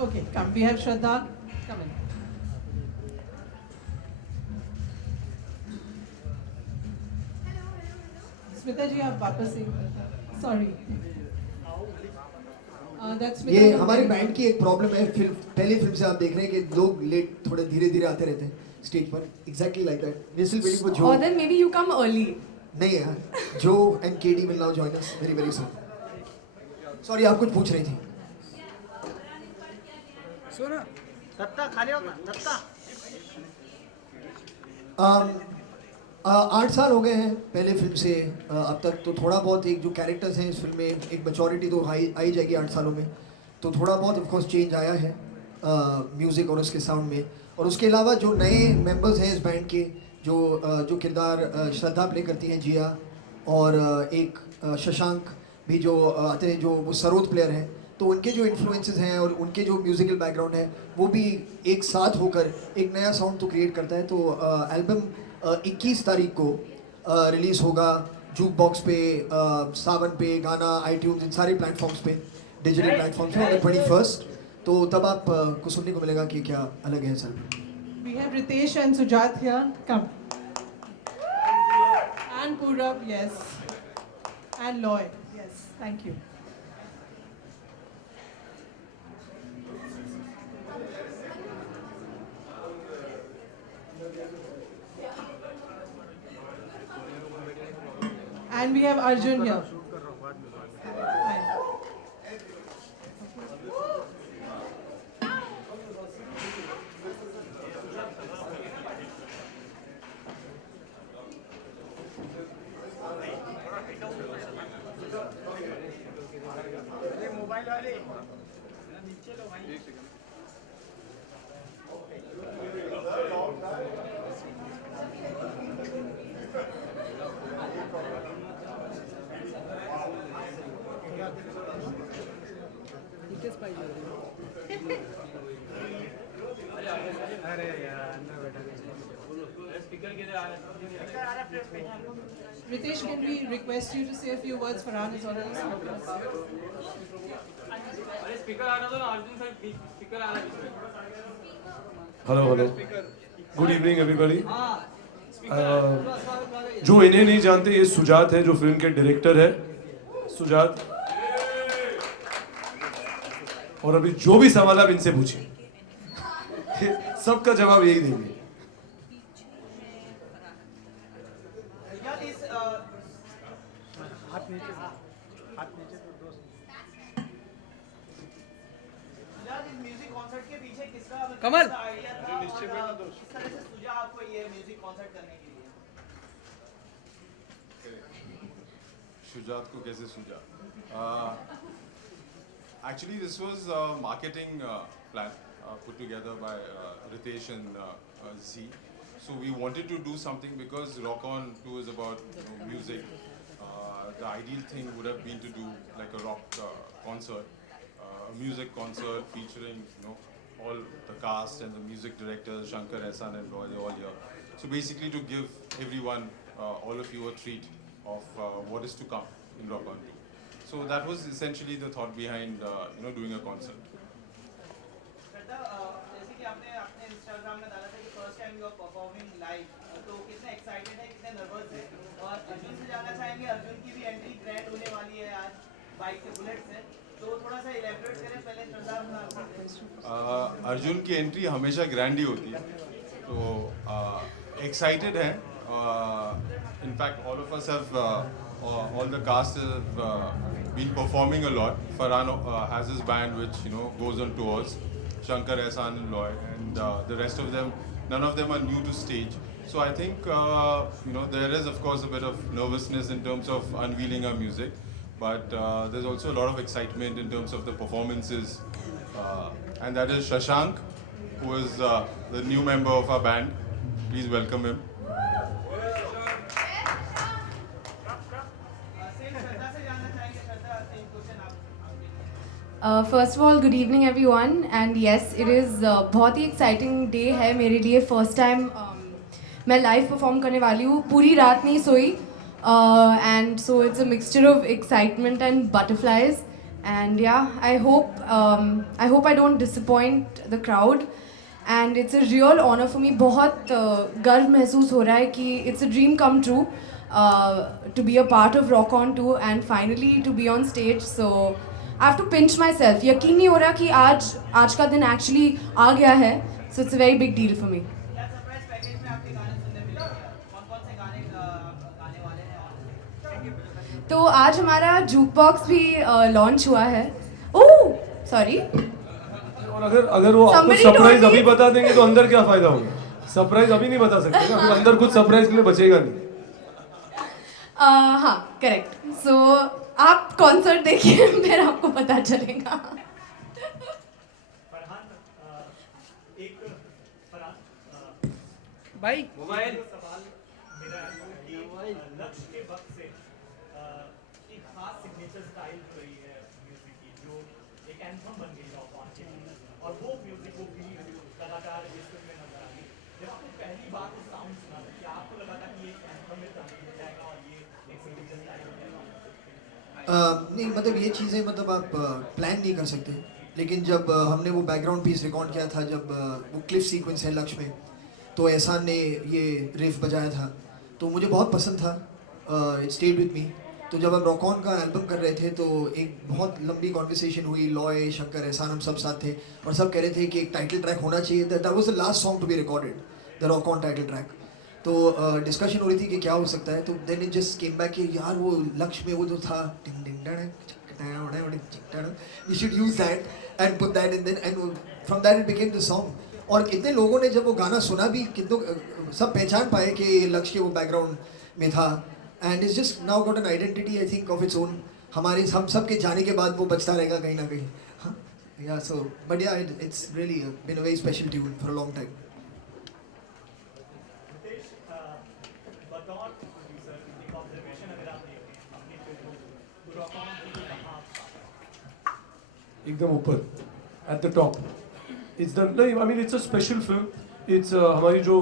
Okay, come. We have Shraddha. Come in. Smita जी आप वापस से सॉरी दैट्स ये स्मिता हमारी बैंड की एक प्रॉब्लम है फिल्म पहली फिल्म से आप देख रहे हैं कि लोग लेट थोड़े धीरे धीरे आते रहते हैं स्टेज पर exactly like that we still waiting for जो Or then maybe you come early. नहीं यार जो and KD will now join us very very soon sorry आप कुछ पूछ रही थी सुनो दत्ता खाली होगा दत्ता 8 साल हो गए हैं पहले फिल्म से अब तक तो थोड़ा बहुत एक जो कैरेक्टर्स हैं इस फिल्म में एक मैच्योरिटी तो आई जाएगी 8 सालों में तो थोड़ा बहुत ऑफ कोर्स चेंज आया है म्यूज़िक और उसके साउंड में और उसके अलावा जो नए मेंबर्स हैं इस बैंड के जो किरदार श्रद्धा प्ले करती हैं जिया और एक शशांक भी जो आते हैं जो वो सरोद प्लेयर हैं तो उनके जो इन्फ्लुएंसेस हैं और उनके जो म्यूज़िकल बैकग्राउंड है वो भी एक साथ होकर एक नया साउंड तो क्रिएट करता है तो एल्बम 21 तारीख को रिलीज़ होगा जूक बॉक्स पे सावन पे गाना iTunes इन सारे प्लेटफॉर्म्स पे डिजिटल प्लेटफॉर्म्स पे और 21 तो तब आप को सुनने को मिलेगा कि क्या अलग है sir We have Ritesh and Sujat here. Come. And Purab, yes. And Lloyd, yes. Thank you. And we have Arjun here. Hi. Mobile वाले नीचे लो भाई अरे यार ना बेटा स्पीकर किधर आ रहा है Ritesh, can we request you to say a few words? Farhan is already spoken. अरे स्पीकर आ रहा था ना अर्जुन सर स्पीकर आ रहा है hello hello good evening everybody जो इन्हें नहीं जानते ये सुजात है जो फिल्म के डायरेक्टर है सुजात और अभी जो भी सवाल आप इनसे पूछिए सबका जवाब यही देंगे हाथ नीचे तो दोस्त म्यूजिक कॉन्सर्ट के पीछे किसका कमल आइडिया था और किस तरह से सूझा आपको ये म्यूजिक कॉन्सर्ट करने के लिए शुजात को कैसे सूझा actually this was a marketing plan put together by Ritesh and Z so we wanted to do something because Rock On 2 is about music the ideal thing would have been to do like a rock concert a music concert featuring all the cast and the music directors Shankar Ehsan and Roy they're all here so basically to give everyone all of you a treat of what is to come in Rock On 2 so that was essentially the thought behind doing a concert जैसे कि आपने अपने Instagram में डाला था कि first time you are performing live तो कितने एक्साइटेड है कितने नर्वस है और अर्जुन से जानना चाहेंगे अर्जुन की भी एंट्री ग्रैंड होने वाली है आज बाइक से बुलेट से तो थोड़ा सा इलैबोरेट करें पहले श्रद्धा अर्जुन की एंट्री हमेशा ग्रैंड ही होती है तो एक्साइटेड हैं in fact all of us have all the cast have been performing a lot. Farhan has his band which goes on tours. Shankar Ehsan and Lloyd and the rest of them, none of them are new to stage. So I think there is of course a bit of nervousness in terms of unveiling our music, but there's also a lot of excitement in terms of the performances, and that is Shashank, who is the new member of our band. Please welcome him. First of all, good evening everyone and yes it is बहुत ही exciting day है मेरे लिए first time मैं live perform करने वाली हूँ पूरी रात नहीं सोई and so it's a mixture of excitement and butterflies And yeah, I hope I don't disappoint the crowd. And it's a real honor for me. बहुत गर्व महसूस हो रहा है कि it's a dream come true to be a part of Rock On 2 and finally to be on stage. So I have to pinch myself. यकीन नहीं हो रहा कि आज का दिन actually आ गया है. So it's a very big deal for me. क्या सरप्राइज पैकेज में आपके गाने सुनने मिलेंगे? कौन-कौन से गाने गाने वाले हैं? तो आज हमारा जूक बॉक्स भी लॉन्च हुआ है. Oh sorry. और अगर वो आपको Somebody told सरप्राइज me- अभी बता देंगे तो अंदर क्या फायदा होगा? सरप्राइज अभी नहीं बता सकते ना, फिर अंदर कुछ सरप्राइज के लिए बचेगा नहीं. हाँ करेक्ट. सो आप कॉन्सर्ट देखिए फिर आपको पता चलेगा. फरहान एक फरहान भाई मोबाइल सवाल मेरा है कि लक्ष्य के वक्त से एक खास सिग्नेचर स्टाइल हो रही है म्यूजिक की जो एक एंथम बन गई रॉक ऑन के लिए और वो म्यूजिक वो भी कलाकार इस फिल्म में नजर आ गई. जब आपने पहली बार वो साउंड सुना था क्या आपको लगा था कि एक एंथम में तब्दील हो जाएगा और ये एक सिग्नेचर स्टाइल हो जाएगा? नहीं मतलब ये चीज़ें मतलब आप प्लान नहीं कर सकते. लेकिन जब हमने वो बैकग्राउंड पीस रिकॉर्ड किया था, जब वो क्लिफ सीक्वेंस है लक्ष्य में, तो एहसान ने ये रिफ बजाया था तो मुझे बहुत पसंद था. It stayed with me. तो जब हम रॉक ऑन का एल्बम कर रहे थे तो एक बहुत लंबी कॉन्वर्सेशन हुई. लॉय, शंकर, एहसान हम सब साथ थे और सब कह रहे थे कि एक टाइटल ट्रैक होना चाहिए. That was the last song to be recorded, the rock on title track. तो डिस्कशन हो रही थी कि क्या हो सकता है. तो then it just came back कि यार वो लक्ष्य में वो जो था टिंग टिंग we should use that and put that in then and from that it became the song. और कितने लोगों ने जब वो गाना सुना भी, कितनों सब पहचान पाए कि लक्ष्य के वो बैकग्राउंड में था. And it's just now got an identity I think of its own. हम सब के जाने के बाद वो बचता रहेगा कहीं ना कहीं. हाँ yeah so but yeah it's really been a very special tune for a long time. Ritesh बतौर प्रोड्यूसर एक ऑब्जर्वेशन अगर आप देखें अपनी फिल्मों को तो रॉक ऑन की कहाँ एकदम ऊपर at the top. It's the नहीं, I mean it's a special film. It's हमारी जो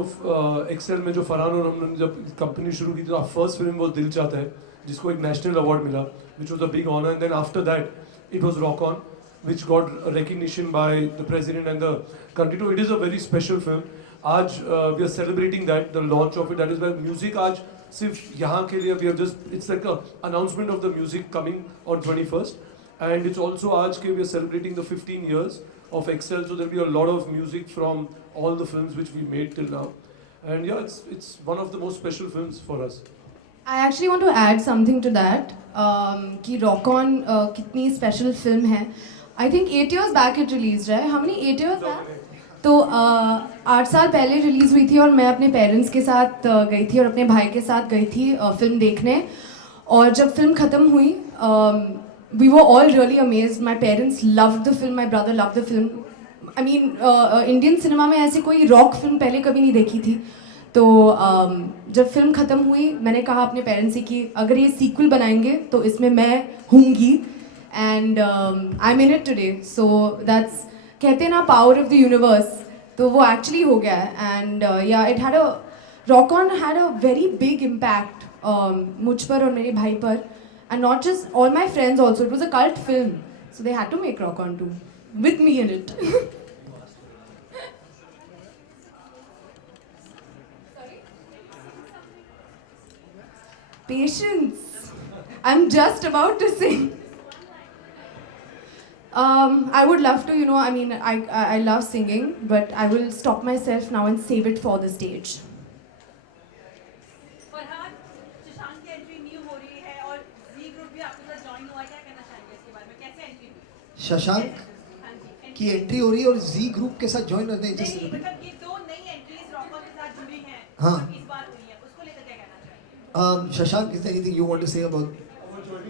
एक्सेल में जो फरहान और हमने जब कंपनी शुरू की थी तो फर्स्ट फिल्म वो दिल चाहता है जिसको एक नेशनल अवार्ड मिला, which was a big honour. And then after that it was rock on which got recognition by the president and the country too. It is a very special film. आज we are celebrating that, the launch of it. That is why music आज सिर्फ यहाँ के लिए we are just, it's like a announcement of the music coming on 21st. And it's also आज के we are celebrating the 15 years of Excel. So there will be a lot of music from all the films which we made till now. And yeah, it's one of the most special films for us. I actually want to add something to that. कि Rock On कितनी special film है. I think 8 years back it released, right? How many 8 years back? तो 8 साल पहले release हुई थी और मैं अपने पेरेंट्स के साथ गई थी और अपने भाई के साथ गई थी फिल्म देखने. और जब फिल्म ख़त्म हुई we were all really amazed. My parents loved the film, my brother loved the film. I mean Indian cinema में ऐसी कोई रॉक फिल्म पहले कभी नहीं देखी थी. तो जब फिल्म ख़त्म हुई मैंने कहा अपने पेरेंट्स से कि अगर ये सीक्वल बनाएंगे तो इसमें मैं हूँगी. And I'm in it today. So that's कहते हैं ना power of the universe. तो वो actually हो गया है. And yeah, it had a Rock On had a very big impact मुझ पर और मेरे भाई पर. And not just all my friends also. It was a cult film. So they had to make Rock On 2 with me in it. Patience. I'm just about to sing. I would love to, I mean, I love singing, but I will stop myself now and save it for the stage. Farhan, Shashank की entry new हो रही है और जी group भी आपके साथ join हुआ है, क्या कहना चाहेंगे इसके बारे में? कैसे एंट्री हुई? शशांक हाँ जी, की एंट्री हो रही है और जी ग्रुप के साथ ज्वाइन होते हैं. नहीं, मतलब ये दो नई एंट्रीज रॉक ऑन के साथ जुड़ी हैं हाँ. और इस बार हुई है, उसको लेकर क्या कहना चाहेंगे? Shashank, is there anything you want to say about?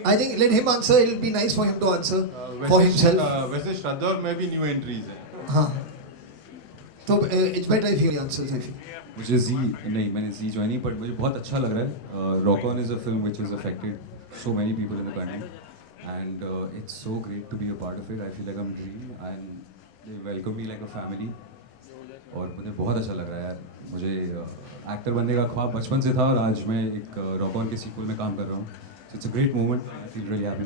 I think let him answer. It'll be nice for him to answer for himself. वैसे श्रद्धा और मैं भी न्यू एंट्रीज हैं. हाँ. तो it's better if he answers. I feel. मुझे जी नहीं, मैंने जी ज्वाइन नहीं, बट मुझे बहुत अच्छा लग रहा है. Rock on is a film which is affected so many people in the country and it's so great to be a part of it. I feel like I am dream and they welcome me like a family. और मुझे बहुत अच्छा लग रहा है यार. मुझे actor बनने का ख्वाब बचपन से था और आज मैं एक रॉक ऑन के सीक्वल में काम कर रहा हूँ. So it's a great moment. I feel really happy.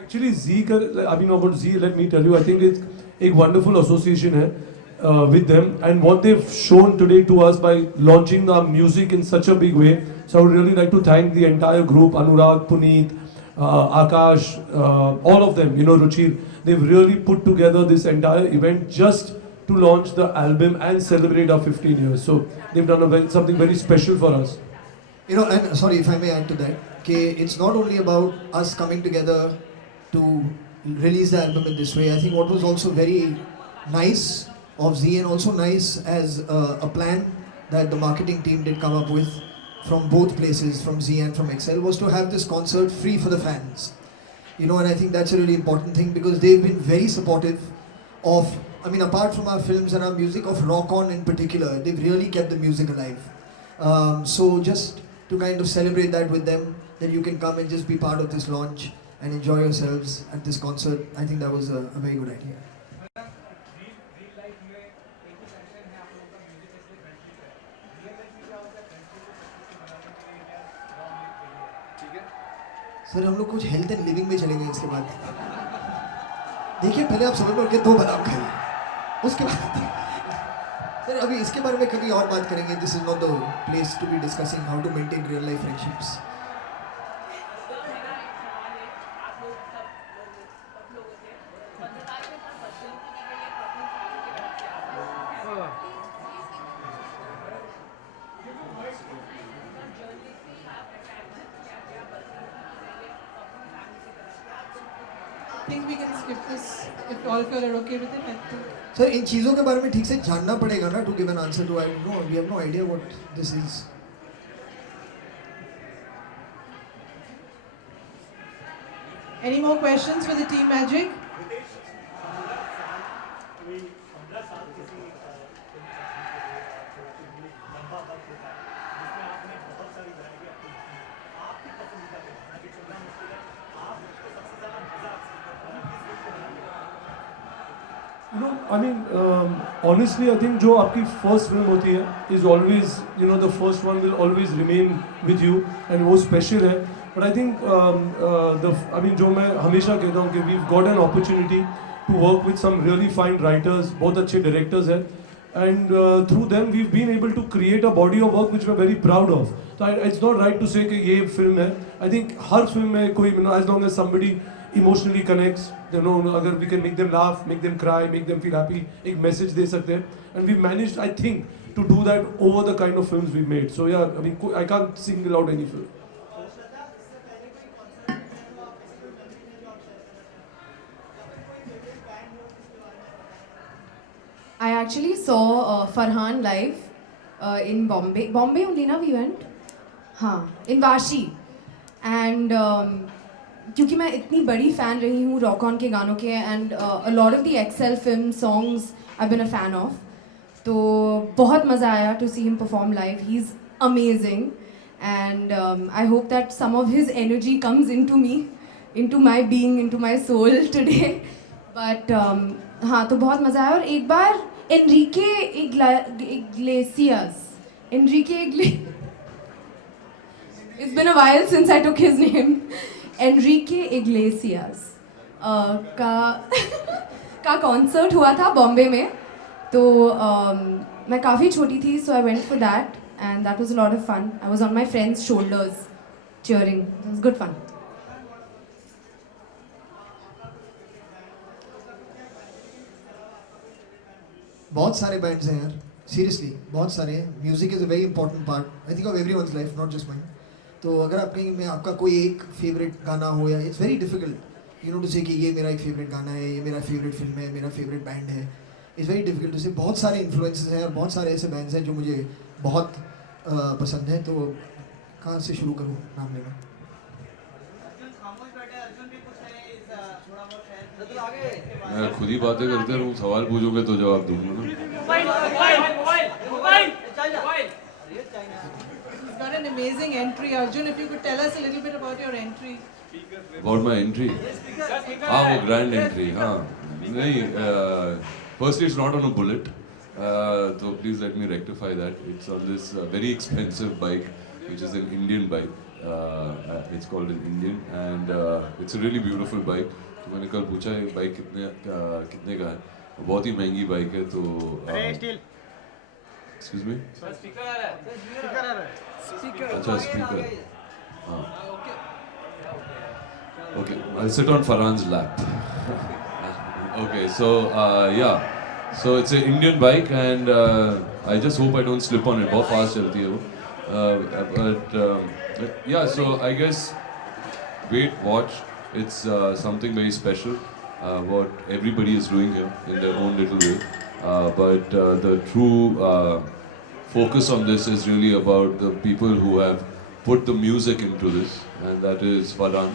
Actually, Z, I mean about Z, let me tell you, I think it's a wonderful association hai, with them, and what they've shown today to us by launching our music in such a big way. So I would really like to thank the entire group, Anurag, Puneet, Akash, all of them, you know, Ruchir. They've really put together this entire event just to launch the album and celebrate our 15 years. So they've done something very special for us. You know, and sorry if I may add to that, okay, it's not only about us coming together to release the album in this way. I think what was also very nice of Z and also nice as a plan that the marketing team did come up with from both places, from Z and from Excel, was to have this concert free for the fans. You know, and I think that's a really important thing because they've been very supportive of, I mean, apart from our films and our music, of Rock On in particular, they've really kept the music alive. So just to kind of celebrate that with them, that you can come and just be part of this launch and enjoy yourselves at this concert, I think that was a very good idea. Sir हम लोग कुछ health and living में चलेंगे इसके बाद. देखिए पहले आप समय पर के 2 बादाम खाइए, उसके बाद सर अभी इसके बारे में कभी और बात करेंगे. This is not the place to be discussing how to maintain real life friendships. I think we can skip this if all of you are okay with it. I think. Sir इन चीज़ों के बारे में ठीक से जानना पड़ेगा ना, to give an answer to. I know we have no idea what this is. Any more questions for the team Magic? You know, I mean, honestly, I think जो आपकी first film होती है is always, you know, the first one will always remain with you and वो special है. But I think I mean जो मैं हमेशा कहता हूँ कि we've got an opportunity to work with some really fine writers, बहुत अच्छे directors हैं, and through them we've been able to create a body of work which we're very proud of. So it's not right to say कि ये film है. I think her film में कोई, you know, as long as somebody emotionally connects, you know, अगर we can make them laugh, make them cry, make them feel happy, एक message दे सकते हैं, and we've managed, I think, to do that over the kind of films we've made. So yeah, I mean, I can't single out any film. I actually saw Farhan live in Bombay. Bombay only, na, we went? हाँ, in Vashi. And क्योंकि मैं इतनी बड़ी fan रही हूँ rock on के गानों के, and a lot of the Excel film songs I been a fan of, तो बहुत मज़ा आया to see him perform live. He is amazing, and I hope that some of his energy comes into me, into my being, into my soul today. But हाँ, तो बहुत मज़ा आया. और एक बार Enrique Iglesias, it's been a while since I took his name. Enrique Iglesias का concert हुआ था बॉम्बे में, तो मैं काफ़ी छोटी थी, so I went for that and that was a lot of fun. I was on my friends' shoulders cheering. It was good fun. बहुत सारे बैंड्स हैं यार, सीरियसली बहुत सारे हैं. Music is a very important part I think of everyone's life, not just mine. तो अगर आप कहीं में आपका कोई एक फेवरेट गाना हो, yeah it's very difficult you know to say कि ये मेरा एक फेवरेट गाना है, ये मेरा फेवरेट फिल्म है, मेरा फेवरेट बैंड है. इट्स वेरी डिफिकल्ट टू से. बहुत सारे इन्फ्लुएंसेस हैं और बहुत सारे ऐसे बैंड्स हैं जो मुझे बहुत पसंद हैं. तो कहाँ से शुरू करूँ नाम लेना? मैं खुद ही बातें करते रहूँ, सवाल पूछोगे तो जवाब दूंगा ना. You've got an amazing entry, Arjun. If you could tell us a little bit about your entry. About my entry? हाँ, वो grand entry. हाँ, नहीं. Firstly, it's not on a bullet. So please let me rectify that. It's on this very expensive bike, which is an Indian bike. It's called an Indian, and it's a really beautiful bike. तो मैंने कल पूछा ये bike कितने का है? बहुत ही महंगी बाइक है तो. Excuse me? स्पीकर आ रहा है. अच्छा स्पीकर. हाँ. Okay, I'll sit on Farhan's lap. Okay, so yeah. So it's an Indian bike, and I just hope I don't slip on it. बहुत fast चलती है वो. But yeah, so I guess wait, watch. It's something very special. What everybody is doing here in their own little way. But the true focus on this is really about the people who have put the music into this, and that is Farhan,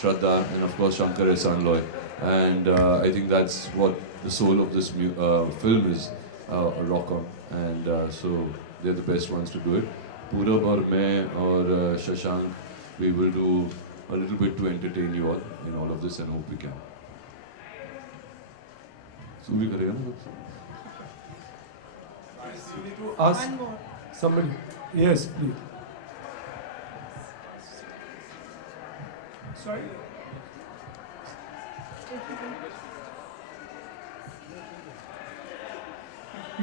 Shraddha, and of course Shankar Ehsaan Loy. And I think that's what the soul of this film is, rock on. And so they're the best ones to do it. Purab or main or Shashank, we will do a little bit to entertain you all in all of this, and hope we can. So we karega na? You need to ask somebody. Yes, please. Sorry.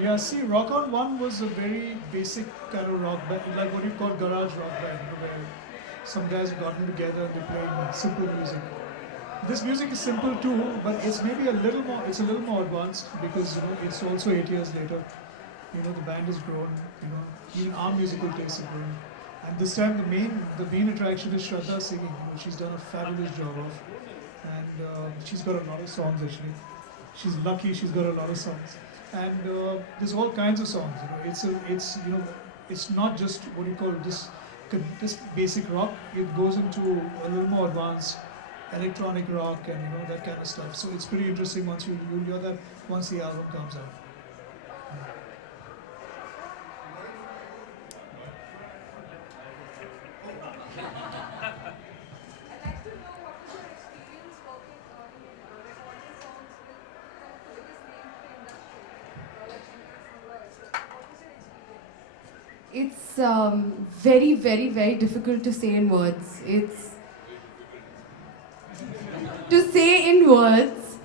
Yeah, see, Rock On 1 was a very basic kind of rock band, like what you call garage rock band, you know, where some guys have gotten together and they're playing simple music. This music is simple too, but it's maybe a little more advanced because, you know, it's also 8 years later. You know, the band has grown, you know, even our musical tastes have grown. And this time the main attraction is Shraddha singing, you know, she's done a fabulous job of. And she's got a lot of songs actually. She's lucky, she's got a lot of songs. And there's all kinds of songs, you know, it's not just what you call this basic rock. It goes into a little more advanced electronic rock and, you know, that kind of stuff. So it's pretty interesting once you'll hear that once the album comes out. It's very, very, very difficult to say in words. To say in words,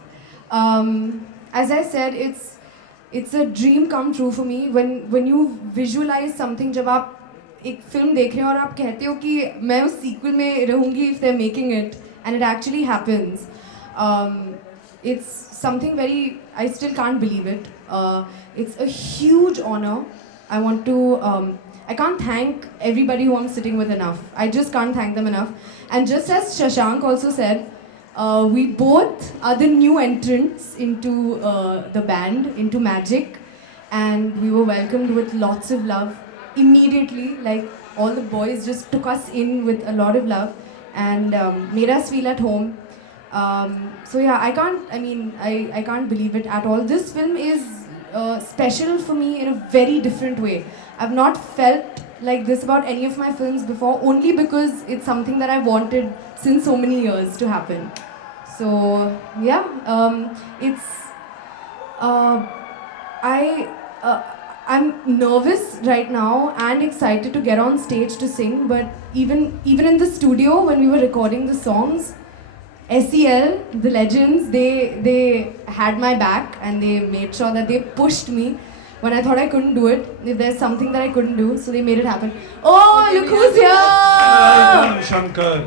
as I said, it's a dream come true for me. When you visualize something, जब आप एक film देख रहे हो और आप कहते हो कि मैं उस sequel में रहूँगी if they're making it, and it actually happens. It's something very, I still can't believe it. It's a huge honor. I want to, I can't thank everybody who I'm sitting with enough. I just can't thank them enough. And just as Shashank also said, we both are the new entrants into the band, into Magic. And we were welcomed with lots of love immediately. Like all the boys just took us in with a lot of love and made us feel at home. So yeah, I can't believe it at all. This film is special for me in a very different way. I've not felt like this about any of my films before, only because it's something that I've wanted since so many years to happen. So yeah, I'm nervous right now and excited to get on stage to sing, but even in the studio when we were recording the songs, SEL, the legends, they had my back and they made sure that they pushed me when I thought I couldn't do it. If there's something that I couldn't do, so they made it happen. Oh, look who's here! Shankar.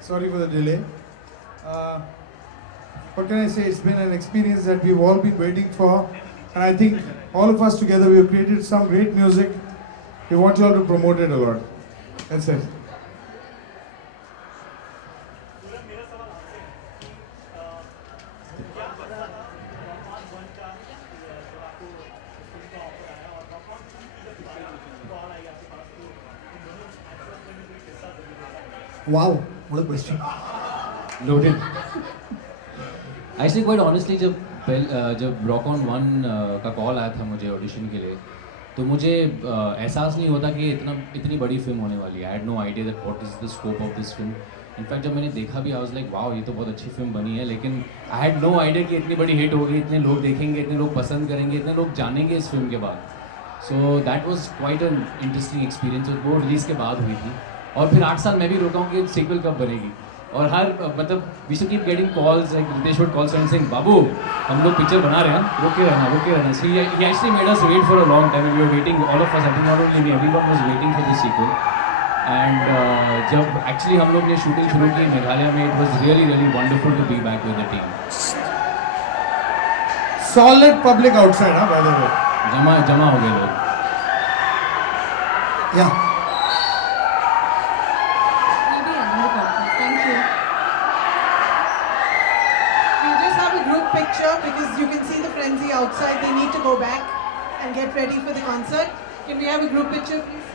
Sorry for the delay. What can I say? It's been an experience that we've all been waiting for, and I think all of us together we have created some great music. We want you all to promote it a lot. That's it. Wow, what a question. Loaded. Actually, quite honestly, जब Rock On 1 का call आया था मुझे audition के लिए, तो मुझे एहसास नहीं होता कि इतनी बड़ी फिल्म होने वाली है. I had no idea that what is the scope of this film. In fact जब मैंने देखा भी आई वाज लाइक वाओ ये तो बहुत अच्छी फिल्म बनी है, लेकिन आई हैड नो आइडिया कि इतनी बड़ी हिट होगी, इतने लोग देखेंगे, इतने लोग पसंद करेंगे, इतने लोग जानेंगे इस फिल्म के बाद. So that was quite an interesting experience. वो रिलीज़ के बाद हुई थी और फिर 8 साल मैं भी रोका हूँ कि सीक्वल कब बनेगी. और हर मतलब we should keep getting calls, like Ritesh would calls and saying बाबू हम लोग पिक्चर बना रहे हैं, रुके रहना. So he actually made us wait for a long time. We were waiting, all of us, I think not only me, everyone was waiting for the sequel. And जब एक्चुअली हम लोग ने शूटिंग शुरू की मेघालय में, it was really really wonderful to be back with the team. Solid public outside, huh, by the way. जमा हो गए लोग. Yeah. We'll be ending the podcast. Thank you. We'll just have a group picture because you can see the frenzy outside. They need to go back and get ready for the concert. Can we have a group picture, please?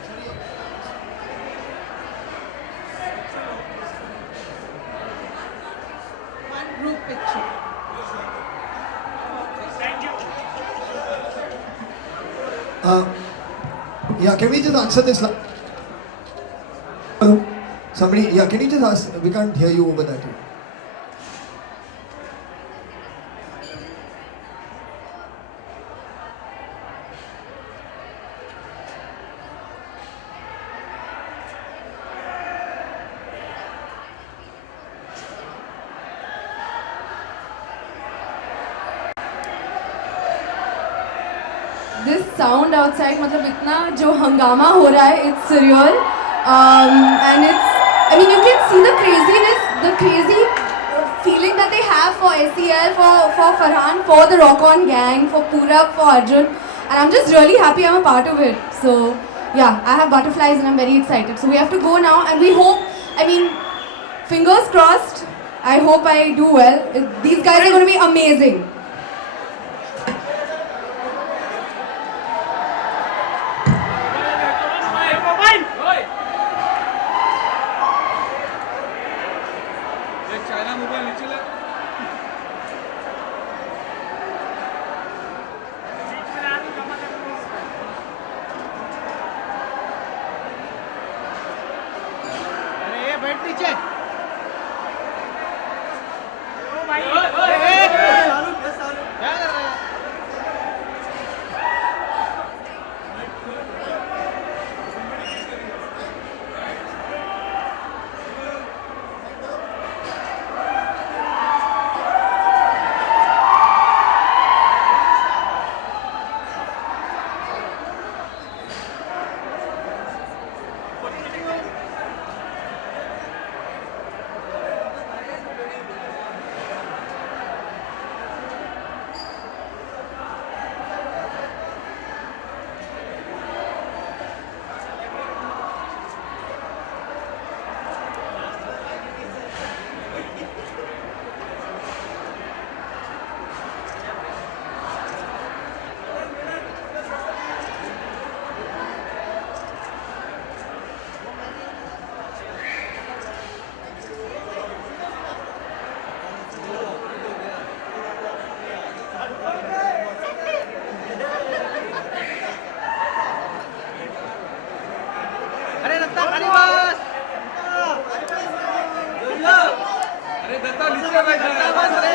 One group picture. Yeah, can we just answer this? Hello? Somebody, yeah, can you just ask? We can't hear you over that. This sound outside, मतलब इतना जो हंगामा हो रहा है, it's surreal, and I mean, you can see the craziness, the crazy feeling that they have for SEL, for Farhan, for the Rock On gang, for Purab, for Arjun, and I'm just really happy I'm a part of it. So yeah, I have butterflies and I'm very excited. So we have to go now, and we hope, I mean, fingers crossed, I hope I do well. These guys are going to be amazing. China mobile नीचे ले. अरे ये बैठ नीचे. ओ भाई. चालू क्या कर रहे हैं? अरे दत्ता खाली बस. अरे दत्ता नीचे बैठ. दत्ता बस रे.